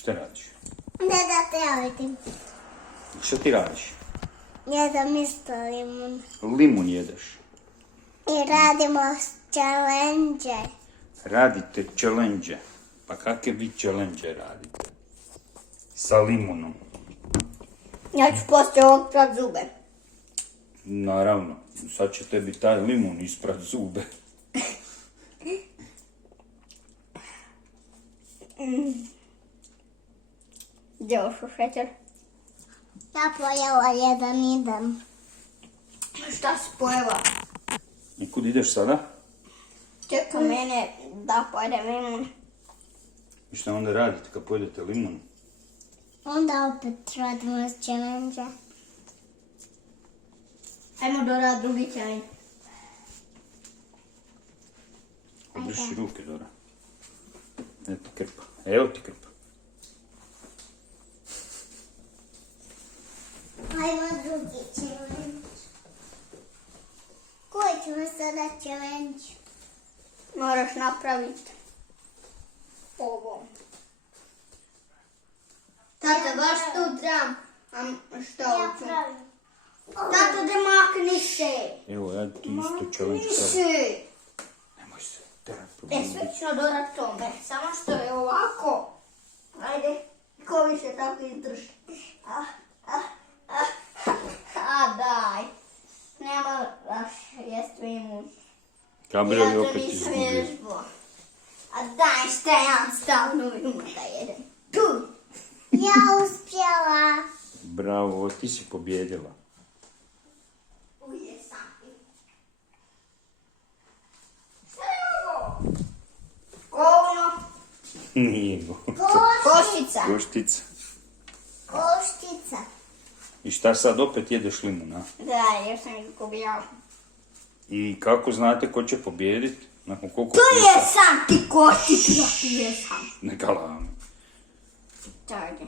Šta radiš? Ne da te vidim. Šta ti radiš? Jedem isto limun. Limun jedeš. I radimo challenge. Radite challenge. Pa kakve vi challenge radite? Sa limunom. Ja ću poslije ovog prat zube. Naravno, sad će tebi taj limun isprat zube. Gdje je ušao šećer? Ja pojela jedan idem. Šta si pojela? I kud ideš sada? Čeka mene da pojedem limun. I šta onda radite kad pojedete limun? Onda opet radimo challenge. Ajmo Dora drugi challenge. Obriši ruke, Dora. Evo ti krpa. Evo ti krpa. Ajmo drugi challenge. Koji ćemo sada challenge? Moraš napraviti ovo. Tata, baš tu trebam. Što ja pravim. Tata, da makni se. Evo, ja ti isto challenge Makni sad. se. Nemoj se terati. Slično Dora tome. Samo što je ovako. Ajde, ko više tako izdrži. Daj. Nema baš jest limun. Gabriel je Ja to opet nisam izgubio. vježbao. A daj šta ja stavno limun da jedem. Tu. Ja uspjela. Bravo, ti si pobjedila. Uje sam. Šta je ovo? Govno. Nije go. Koštica. Koštica. Koštica. I šta sad opet jedeš limun, a? Da, još sam izgubila. I kako znate ko će pobijedit? Nakon koliko To je sam ti koštica. Tu je sam. Ne galame. Tajde.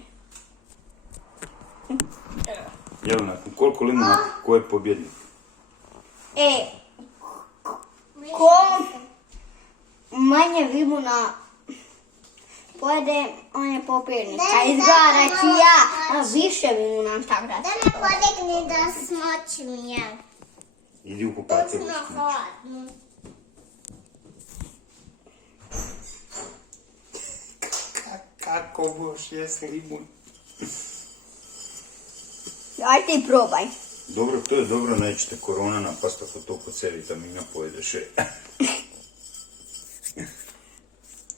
Jel, nakon koliko limuna, ko je pobjednik? Ko manje limuna pojede, on je pobjednik. A izgleda ću ja više limuna tako da. Da me podegni da smočim ja. Idi u kupatilu. hladno. Kako boš jest limun? Aj ti probaj. Dobro, to je dobro, nećete korona napast ako toliko C vitamina pojedeš.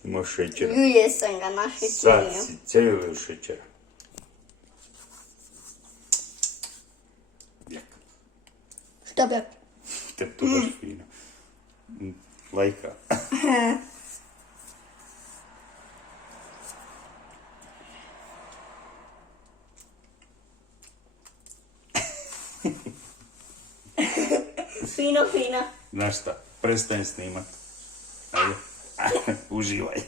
Imaš šećera. Ljuje sam ga Sad našećerio. si cijeli šećera. Bijak. Što bi? Te to baš fino. Lajka. Fino, fino. Znaš šta, prestajem snimat. Ajde, uživaj.